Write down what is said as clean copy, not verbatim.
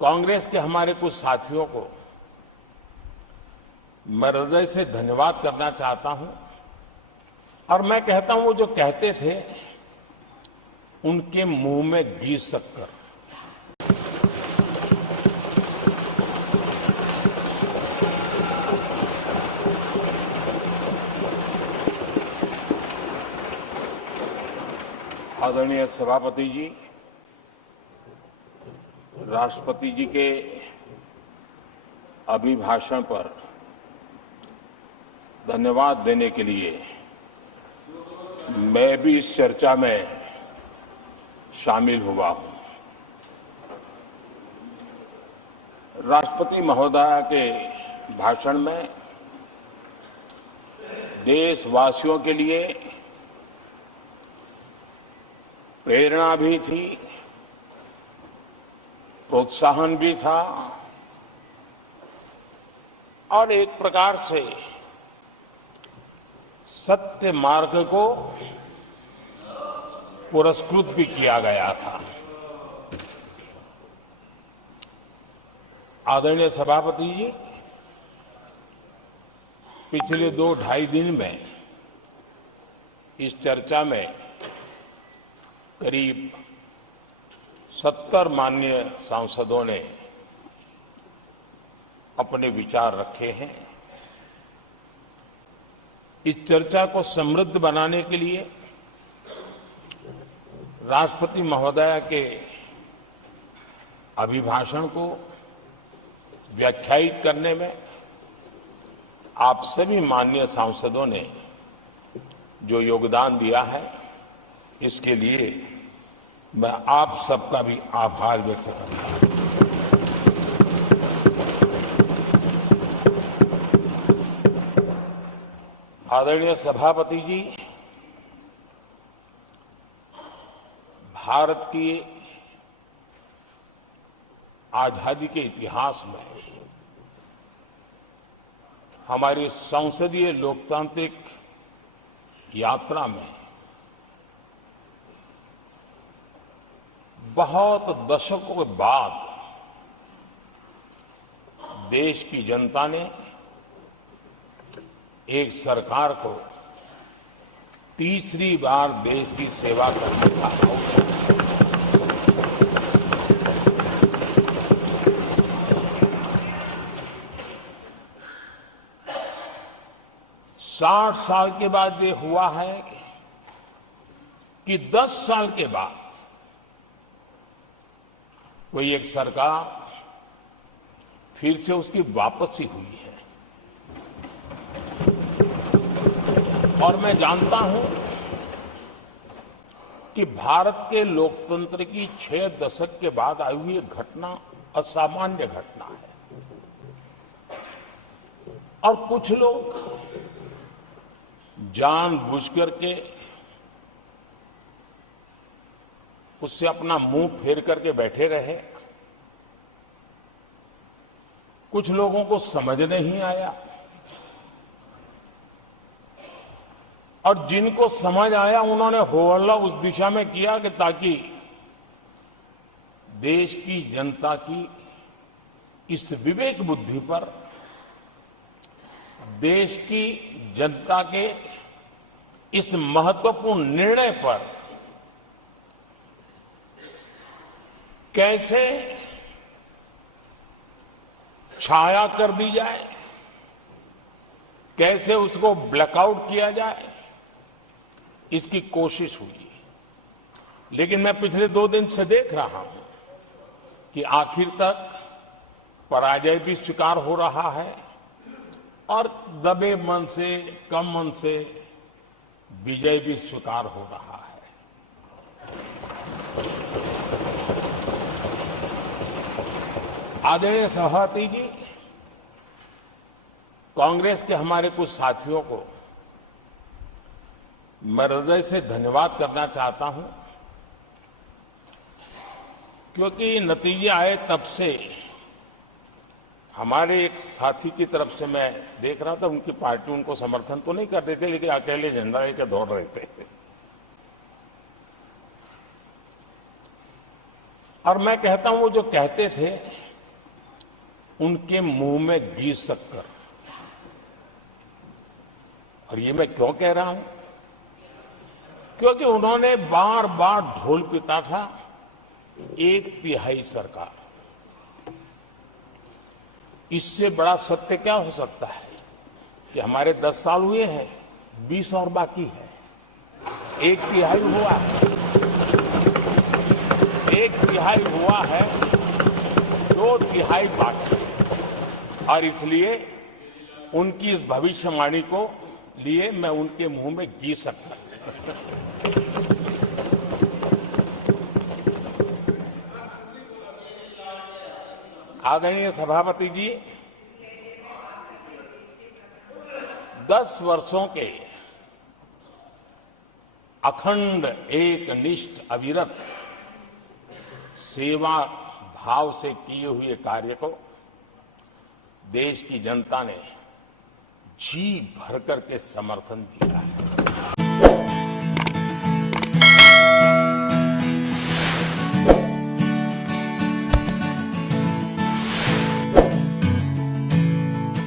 कांग्रेस के हमारे कुछ साथियों को मैं हृदय से धन्यवाद करना चाहता हूं और मैं कहता हूं वो जो कहते थे उनके मुंह में घी शक्कर। आदरणीय सभापति जी, राष्ट्रपति जी के अभिभाषण पर धन्यवाद देने के लिए मैं भी इस चर्चा में शामिल हुआ हूं। राष्ट्रपति महोदया के भाषण में देशवासियों के लिए प्रेरणा भी थी, प्रोत्साहन भी था और एक प्रकार से सत्य मार्ग को पुरस्कृत भी किया गया था। आदरणीय सभापति जी, पिछले 2-2.5 दिन में इस चर्चा में करीब 70 माननीय सांसदों ने अपने विचार रखे हैं। इस चर्चा को समृद्ध बनाने के लिए राष्ट्रपति महोदया के अभिभाषण को व्याख्यायित करने में आप सभी माननीय सांसदों ने जो योगदान दिया है, इसके लिए मैं आप सबका भी आभार व्यक्त करता हूं। आदरणीय सभापति जी, भारत की आजादी के इतिहास में हमारी संसदीय लोकतांत्रिक यात्रा में बहुत दशकों के बाद देश की जनता ने एक सरकार को तीसरी बार देश की सेवा करने का अवसर। 60 साल के बाद ये हुआ है कि 10 साल के बाद कोई एक सरकार फिर से उसकी वापसी हुई है। और मैं जानता हूं कि भारत के लोकतंत्र की 6 दशक के बाद आई हुई घटना असामान्य घटना है और कुछ लोग जानबूझ करके उससे अपना मुंह फेर करके बैठे रहे। कुछ लोगों को समझ नहीं आया और जिनको समझ आया उन्होंने हो हल्ला उस दिशा में किया कि ताकि देश की जनता की इस विवेक बुद्धि पर, देश की जनता के इस महत्वपूर्ण निर्णय पर कैसे छाया कर दी जाए, कैसे उसको ब्लैकआउट किया जाए, इसकी कोशिश हुई। लेकिन मैं पिछले 2 दिन से देख रहा हूं कि आखिर तक पराजय भी स्वीकार हो रहा है और दबे मन से, कम मन से विजय भी स्वीकार हो रहा है। आदरणीय सभापति जी, कांग्रेस के हमारे कुछ साथियों को मैं हृदय से धन्यवाद करना चाहता हूं क्योंकि नतीजे आए तब से हमारे एक साथी की तरफ से मैं देख रहा था, उनकी पार्टी उनको समर्थन तो नहीं कर रहे थे लेकिन अकेले झंडा लेकर दौड़ रहे थे। और मैं कहता हूं वो जो कहते थे उनके मुंह में घी शक्कर। और ये मैं क्यों कह रहा हूं? क्योंकि उन्होंने बार बार ढोल पीटा था 1/3 सरकार। इससे बड़ा सत्य क्या हो सकता है कि हमारे 10 साल हुए हैं, 20 और बाकी है। 1/3 हुआ है, 1/3 हुआ है, 2/3 बाकी है। और इसलिए उनकी इस भविष्यवाणी को लिए मैं उनके मुंह में घी सकता। आदरणीय सभापति जी, 10 वर्षों के अखंड एकनिष्ठ अविरत सेवा भाव से किए हुए कार्य को देश की जनता ने जी भर करके समर्थन दिया है।